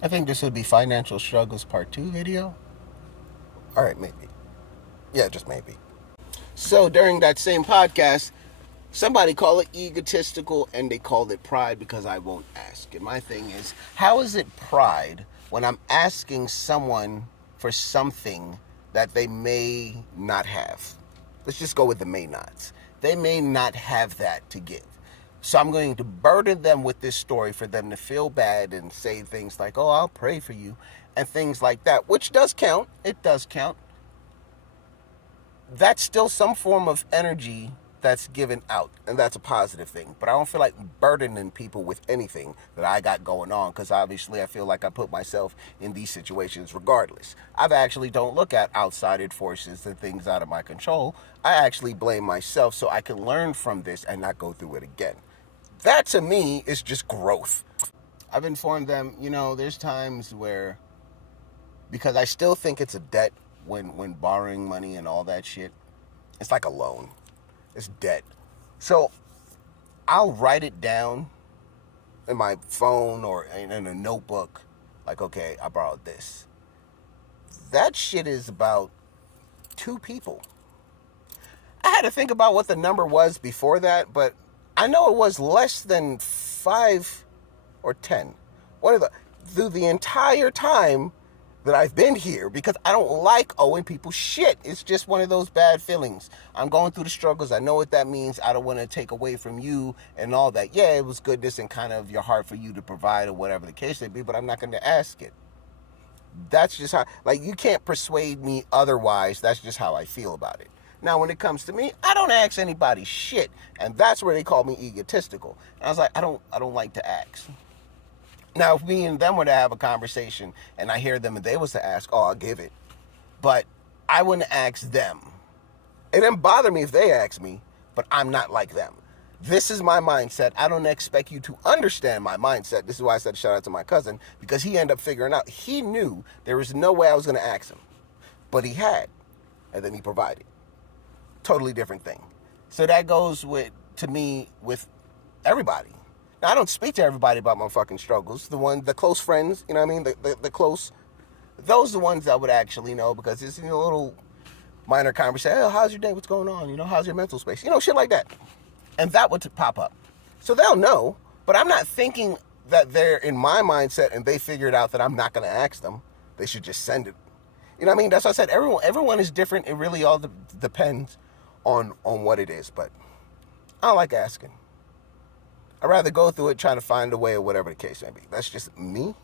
I think this would be Financial Struggles Part 2 video. All right, maybe. Yeah, just maybe. So during that same podcast, somebody called it egotistical and they called it pride because I won't ask. And my thing is, how is it pride when I'm asking someone for something that they may not have? Let's just go with the may nots. They may not have that to give. So I'm going to burden them with this story for them to feel bad and say things like, oh, I'll pray for you, and things like that, which does count. It does count. That's still some form of energy that's given out, and that's a positive thing. But I don't feel like burdening people with anything that I got going on, because obviously I feel like I put myself in these situations regardless. I actually don't look at outside forces and things out of my control. I actually blame myself so I can learn from this and not go through it again. That to me is just growth. I've informed them, there's times where, because I still think it's a debt when borrowing money and all that shit, it's like a loan. It's debt. So I'll write it down in my phone or in a notebook. Like, okay, I borrowed this. That shit is about 2 people. I had to think about what the number was before that, but I know it was less than 5 or 10. One of through the entire time that I've been here, because I don't like owing people shit. It's just one of those bad feelings. I'm going through the struggles. I know what that means. I don't want to take away from you and all that. Yeah, it was goodness and kind of your heart for you to provide or whatever the case may be, but I'm not going to ask it. That's just how, like, you can't persuade me otherwise. That's just how I feel about it. Now, when it comes to me, I don't ask anybody shit, and that's where they call me egotistical. And I was like, I don't like to ask. Now, if me and them were to have a conversation and I hear them and they was to ask, oh, I'll give it. But I wouldn't ask them. It didn't bother me if they asked me, but I'm not like them. This is my mindset. I don't expect you to understand my mindset. This is why I said shout out to my cousin, because he ended up figuring out. He knew there was no way I was going to ask him, but he had, and then he provided. Totally different thing. So that goes to me with everybody. Now, I don't speak to everybody about my fucking struggles. The close friends, you know what I mean? The close, those are the ones that would actually know, because it's a little minor conversation. Oh, how's your day? What's going on? How's your mental space? Shit like that. And that would pop up. So they'll know, but I'm not thinking that they're in my mindset and they figured out that I'm not going to ask them. They should just send it. You know what I mean? That's what I said. Everyone is different. It really all depends on what it is. But I don't like asking. I'd rather go through it trying to find a way or whatever the case may be. That's just me.